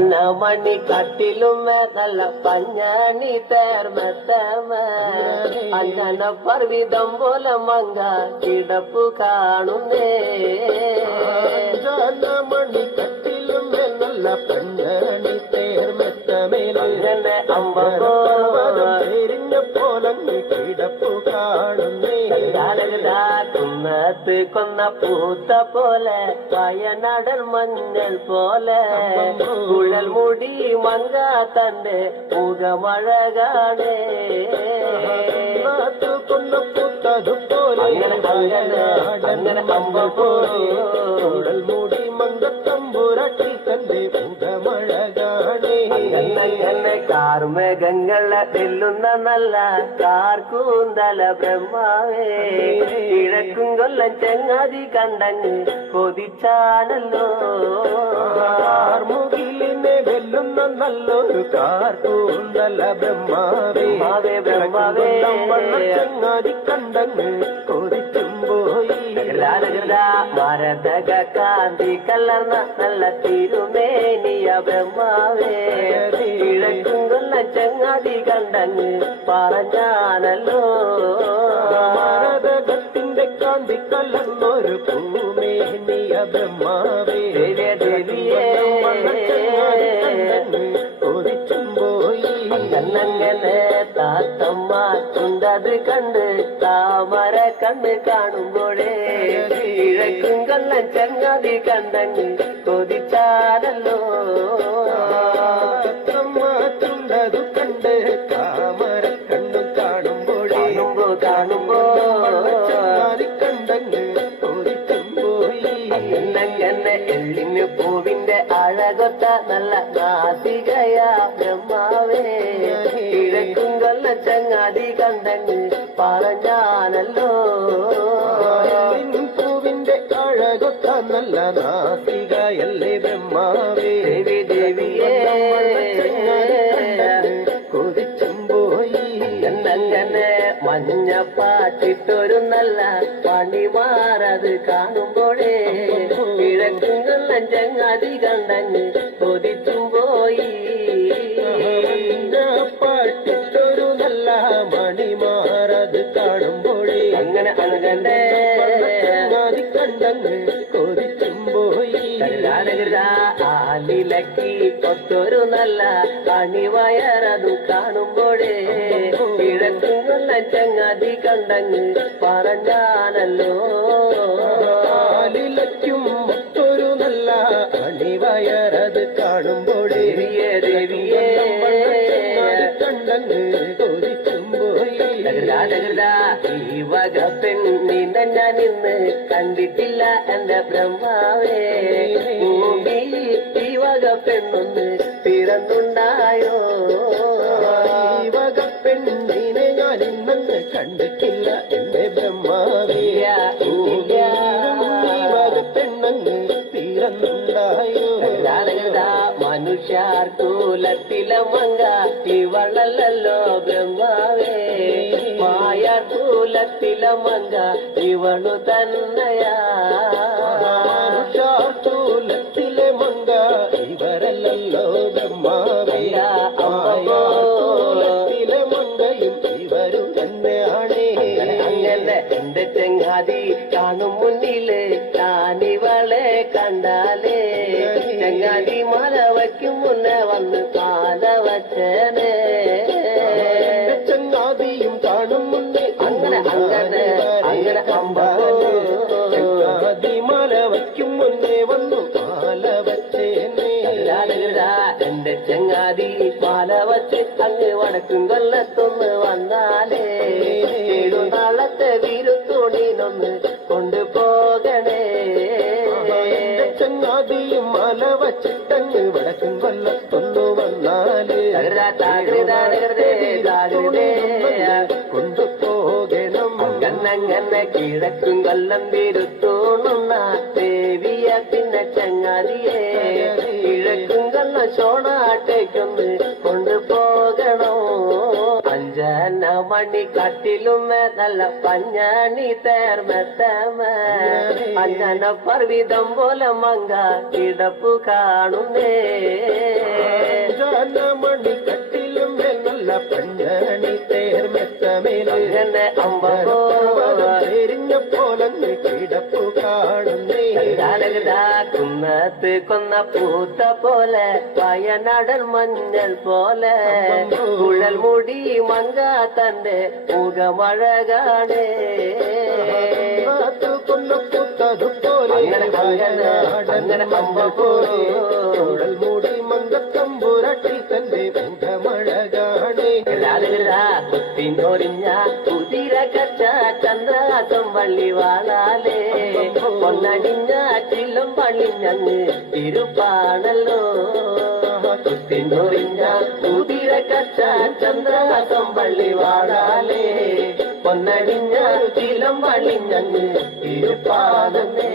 മണി കട്ടിലുമേ നല്ല പഞ്ഞാണി തേർമത്തമേ അഞ്ചന പർവിതം പോലെ മങ്ക കിടപ്പു കാണുന്നേ മണി കട്ടിലുമേ നല്ല പഞ്ഞാണി തേർമത്തമേലങ്ങനെ അമ്പരിഞ്ഞ പോലങ്ങ് കിടപ്പു കാണുന്നേ കുന്നത്ത് കൊന്ന പൂത്ത പോലെ വയനാടൻ മഞ്ഞൾ പോലെ കുഴൽ മുടി മങ്ക തന്റെ മുഖമഴകാണേ കൊന്ന പൂത്തതുപോലെ അങ്ങനെ അമ്പ കുഴൽ മുടി മങ്കത്തമ്പുരട്ടി തന്റെ മുഖമഴകാണേ അങ്ങനെ കാർമേഘങ്ങളെ തെല്ലുന്ന നല്ല കാർക്കൂന്തല ബ്രഹ്മാവേ കിഴക്കും കൊല്ലം ചെങ്ങാതി കണ്ടങ്ങ് കൊതിച്ചാണല്ലോ മുകിലിനെ വെല്ലുന്ന നല്ലൊരു കാർക്കൂന്തല ബ്രഹ്മാവേ ബ്രഹ്മാവേ ചെങ്ങാതി കണ്ടങ്ങ് കൊതിച്ചും പോയി മരതക കാന്തി കലർന്ന നല്ല തിരുമേനിയ ബ്രഹ്മാവേ കിഴക്കും കൊല്ലം ചെങ്ങാതി കണ്ടങ്ങ് പറഞ്ഞാണല്ലോ മരതകത്തിന്റെ കാന്തി കലർന്നൊരു പൂമേനിയ ബ്രഹ്മാവേ ദേവിയേ കൊതിച്ചും പോയി അങ്ങനെ താത്തമ്മ ചുണ്ടത് കണ്ട് താമര കണ്ണ് കാണുമ്പോഴേ കിഴക്കും കൊല്ലം ചങ്ങാതി കണ്ടങ്ങ് കൊതിച്ചാലല്ലോ ചുണ്ടതു കണ്ട് താമര കണ്ണു കാണുമ്പോഴേ കാണുമ്പോ കണ്ടങ്ങ് കൊതിച്ചും പോയി അങ്ങനെ എള്ളിന് പൂവിന്റെ അഴകൊത്ത നല്ല നാസികയാ ബ്രഹ്മാവേ കിഴക്കും കൊല്ലം ചങ്ങാതി കണ്ടങ്ങ് പറഞ്ഞാനല്ലോ പൂവിന്റെ അഴകൊത്ത നല്ല നാസികയല്ലേ ബ്രഹ്മാവേ ദേവിയേ കൊതിച്ചും പോയി അങ്ങനെ മഞ്ഞപ്പാട്ടിട്ടൊരു നല്ല പണിമാറത് കാണുമ്പോഴേ കിഴക്കും കൊല്ലം ചങ്ങാതി കണ്ടങ്ങ് കൊതിച്ചും പോയി പാട്ടിട്ടൊരു നല്ല മണിമാറത് കാണുമ്പോഴേ അങ്ങനെ അങ്ങനെ കണ്ടങ്ങ് കൊതിച്ചും പോയി ആലിലക്കി കൊത്തൊരു നല്ല അണിവയറതു കാണുമ്പോഴേ കിഴക്കും കൊല്ലം ചങ്ങാതി കണ്ടങ്ങ് പറഞ്ഞാനല്ലോ ആലിലയ്ക്കും മറ്റൊരു നല്ല അണിവയറത് കാണുമ്പോഴേ ദേവിയേ കണ്ടങ്ങ് കൊതിച്ചും പോയി ഈ വക പെണ്ണിനെ ഞാൻ ഇന്ന് കണ്ടിട്ടില്ല എന്റെ ബ്രഹ്മാവേ ഈ വക പെണ്ണൊന്ന് പിറന്നുണ്ടായോ ഈ വക പെണ്ണിനെ ഞാൻ ഇന്നെന്ന് കണ്ടിട്ടില്ല എന്റെ ബ്രഹ്മാവേ പെണ്ണങ്ങ് തീരന്നുണ്ടായോ മനുഷ്യാർക്കൂലത്തിലെ മങ്ക ഇവളല്ലോ ബ്രഹ്മാവേ മായാർക്കൂലത്തിലെ മങ്ക ഇവളു തന്നയാ മനുഷ്യാർക്കൂലത്തിലെ മങ്ക ഇവരല്ലോ ബ്രഹ്മാവേ മങ്കയും ഇവരു തന്നെയാണേ അങ്ങനെ എന്റെ ചെങ്ങാതി കാണും മുന്നില് ഞാനിവളെ കണ്ടാലേ ചെങ്ങാതി മല വയ്ക്കും മുന്നേ വന്ന് പാല വച്ചേനേ ചങ്ങാതിയും കാണും മുന്നേ അങ്ങനെ അങ്ങനെ അങ്ങനെ ചങ്ങാതി മല വയ്ക്കും മുന്നേ വന്നു പാല വച്ചേനേ എന്റെ ചങ്ങാതി പാല വച്ച് അങ്ങ് വടക്കും കൊല്ലത്തൊന്ന് വന്നാലേ 7 നാളത്തെ വിരുത്തുണിനൊന്ന് കൊണ്ടുപോകണേ ചങ്ങാതിയും മല വച്ചിട്ടങ്ങ് വടക്കും കൊല്ലത്തൊന്നു വന്നാലേ കൊണ്ടുപോകണം അങ്ങനെ കിഴക്കും കൊല്ലം വിരുത്തോണുന്ന ദേവിയ പിന്നെ ചങ്ങാതിയെ കിഴക്കും കൊല്ലം ചോണാട്ടേക്കൊന്ന് കൊണ്ടുപോകണോ അഞ്ചന മണി കട്ടിലുമേ നല്ല പഞ്ഞാണി തേർമത്തമേ അഞ്ചന പർവിതം പോലെ മങ്ക കിടപ്പു കാണുന്നേ കറുത്ത് കൊന്ന പൂത്ത പോലെ വയനാടൻ മഞ്ഞൾ പോലെ കുഴൽ മുടി മങ്ക തന്റെ മുഖമഴകാണേ അങ്ങനെ മൂടി മങ്കത്തമ്പുരട്ടി തന്റെ മുഖമഴകാണേ കുത്തിനൊരിഞ്ഞ കുതിര കച്ച ചന്ദ്രാസം വള്ളി വാളാലേ പൊന്നടിഞ്ഞ ചില്ലും പള്ളിഞ്ഞങ്ങ് തിരുപ്പാണല്ലോ കുത്തിനൊരിഞ്ഞ കുതിര കച്ച ചന്ദ്രാസം വള്ളി വാളാലേ പൊന്നടിഞ്ഞ ചില്ലും പള്ളിഞ്ഞങ്ങ് തിരുപ്പാണല്ലേ